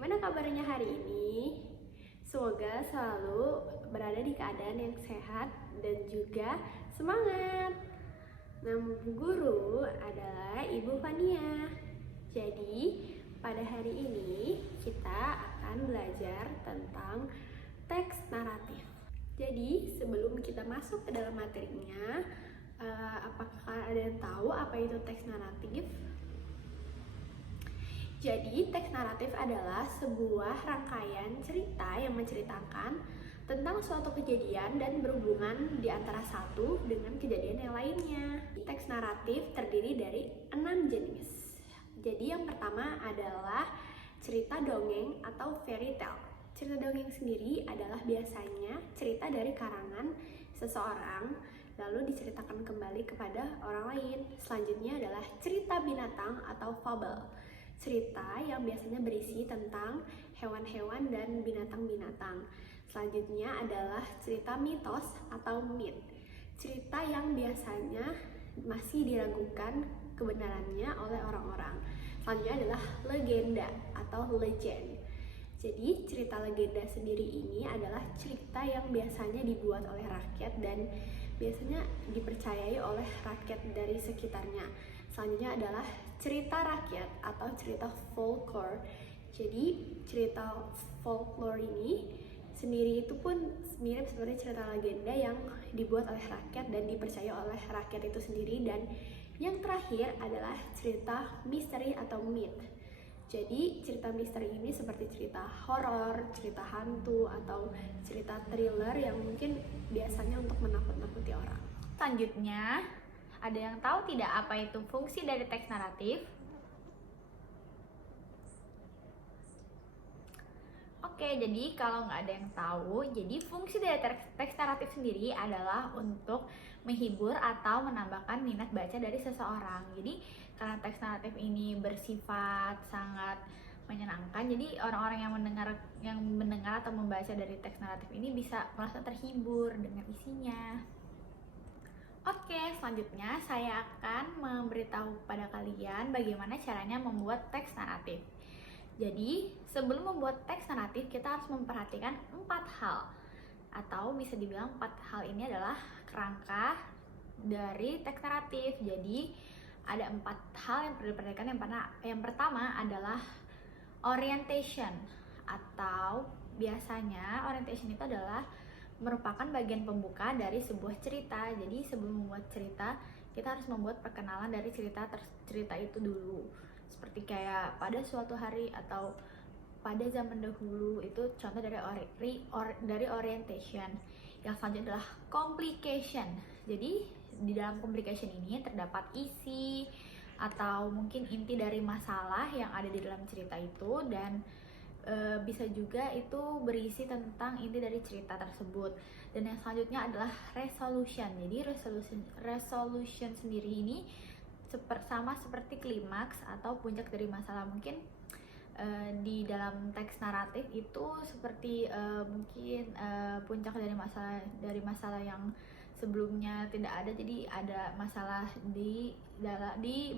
Gimana kabarnya hari ini? Semoga selalu berada di keadaan yang sehat dan juga semangat. Nama guru adalah Ibu Fania. Jadi, pada hari ini kita akan belajar tentang teks naratif. Jadi, sebelum kita masuk ke dalam materinya, apakah ada yang tahu apa itu teks naratif? Jadi, teks naratif adalah sebuah rangkaian cerita yang menceritakan tentang suatu kejadian dan berhubungan di antara satu dengan kejadian yang lainnya. Teks naratif terdiri dari 6 jenis. Jadi, yang pertama adalah cerita dongeng atau fairy tale. Cerita dongeng sendiri adalah biasanya cerita dari karangan seseorang lalu diceritakan kembali kepada orang lain. Selanjutnya adalah cerita binatang atau fable. Cerita yang biasanya berisi tentang hewan-hewan dan binatang-binatang. Selanjutnya adalah cerita mitos atau myth. Cerita yang biasanya masih diragukan kebenarannya oleh orang-orang. Selanjutnya adalah legenda atau legend. Jadi cerita legenda sendiri ini adalah cerita yang biasanya dibuat oleh rakyat dan biasanya dipercayai oleh rakyat dari sekitarnya. Selanjutnya adalah cerita rakyat atau cerita folklore. Jadi cerita folklore ini sendiri itu pun mirip seperti cerita legenda yang dibuat oleh rakyat dan dipercaya oleh rakyat itu sendiri. Dan yang terakhir adalah cerita misteri atau myth. Jadi cerita misteri ini seperti cerita horor, cerita hantu, atau cerita thriller yang mungkin biasanya untuk menakut-nakuti orang. Selanjutnya, ada yang tahu tidak apa itu fungsi dari teks naratif? Oke, jadi kalau nggak ada yang tahu, jadi fungsi dari teks naratif sendiri adalah untuk menghibur atau menambahkan minat baca dari seseorang. Jadi karena teks naratif ini bersifat sangat menyenangkan, jadi orang-orang yang mendengar atau membaca dari teks naratif ini bisa merasa terhibur dengan isinya. Oke, selanjutnya saya akan memberitahu pada kalian bagaimana caranya membuat teks naratif. Jadi, sebelum membuat teks naratif, kita harus memperhatikan 4 hal. Atau bisa dibilang 4 hal ini adalah kerangka dari teks naratif. Jadi, ada 4 hal yang perlu diperhatikan. Yang pertama adalah orientation, atau biasanya orientation itu adalah merupakan bagian pembuka dari sebuah cerita. Jadi sebelum membuat cerita, kita harus membuat perkenalan dari cerita itu dulu. Seperti kayak pada suatu hari atau pada zaman dahulu, itu contoh dari orientation. Yang selanjutnya adalah complication. Jadi di dalam complication ini terdapat isi atau mungkin inti dari masalah yang ada di dalam cerita itu, dan bisa juga itu berisi tentang inti dari cerita tersebut. Dan yang selanjutnya adalah resolution. Jadi resolution sendiri ini sama seperti klimaks atau puncak dari masalah. Mungkin di dalam teks naratif itu seperti mungkin puncak dari masalah yang sebelumnya tidak ada, jadi ada masalah di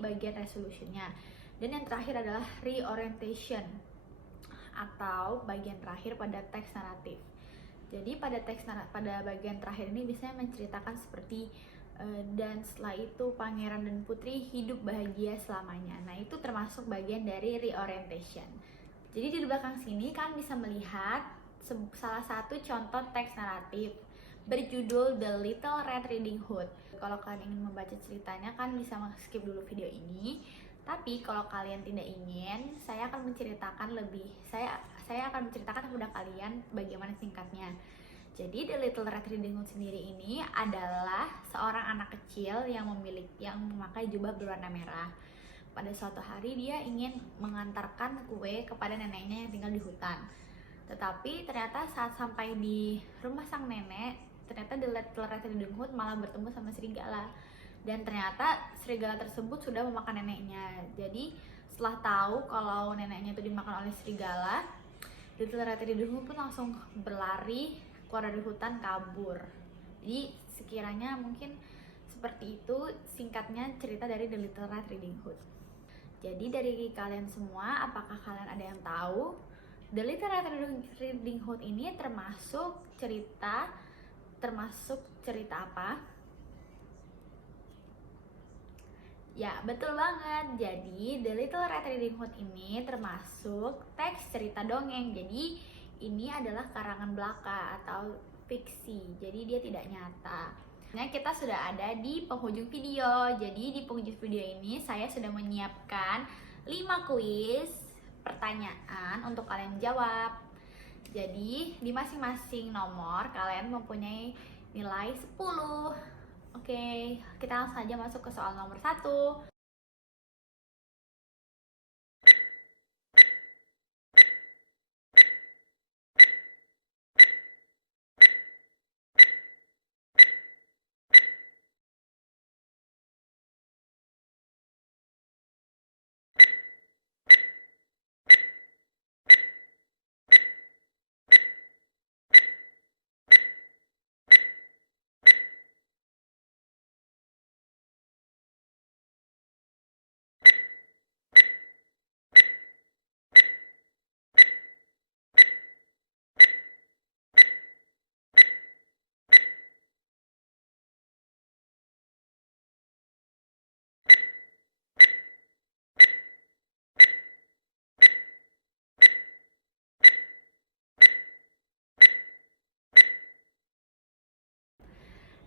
bagian resolutionnya. Dan yang terakhir adalah reorientation atau bagian terakhir pada teks naratif. Jadi pada bagian terakhir ini biasanya menceritakan seperti dan setelah itu pangeran dan putri hidup bahagia selamanya. Nah, itu termasuk bagian dari reorientation. Jadi di belakang sini kalian bisa melihat salah satu contoh teks naratif berjudul The Little Red Riding Hood. Kalau kalian ingin membaca ceritanya, kan bisa skip dulu video ini. Tapi kalau kalian tidak ingin, saya akan menceritakan kepada kalian bagaimana singkatnya. Jadi The Little Red Riding Hood sendiri ini adalah seorang anak kecil yang memakai jubah berwarna merah. Pada suatu hari dia ingin mengantarkan kue kepada neneknya yang tinggal di hutan. Tetapi ternyata saat sampai di rumah sang nenek, ternyata The Little Red Riding Hood malah bertemu sama serigala. Dan ternyata serigala tersebut sudah memakan neneknya. Jadi setelah tahu kalau neneknya itu dimakan oleh serigala, Little Red Riding Hood pun langsung berlari keluar dari hutan, kabur. Jadi sekiranya mungkin seperti itu singkatnya cerita dari The Little Red Riding Hood. Jadi dari kalian semua, apakah kalian ada yang tahu The Little Red Riding Hood ini termasuk cerita apa? Ya, betul banget. Jadi, The Little Red Riding Hood ini termasuk teks cerita dongeng. Jadi, ini adalah karangan belaka atau fiksi. Jadi, dia tidak nyata. Nah, kita sudah ada di penghujung video. Jadi, di penghujung video ini saya sudah menyiapkan 5 kuis pertanyaan untuk kalian jawab. Jadi, di masing-masing nomor kalian mempunyai nilai 10. Oke, kita langsung saja masuk ke soal nomor 1.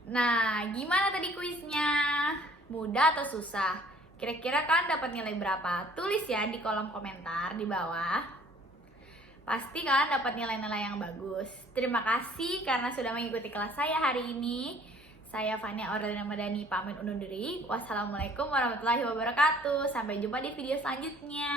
Nah, gimana tadi kuisnya? Mudah atau susah? Kira-kira kalian dapat nilai berapa? Tulis ya di kolom komentar di bawah. Pasti kalian dapat nilai-nilai yang bagus. Terima kasih karena sudah mengikuti kelas saya hari ini. Saya Fania Aureliana Madani pamit undur diri. Wassalamualaikum warahmatullahi wabarakatuh. Sampai jumpa di video selanjutnya.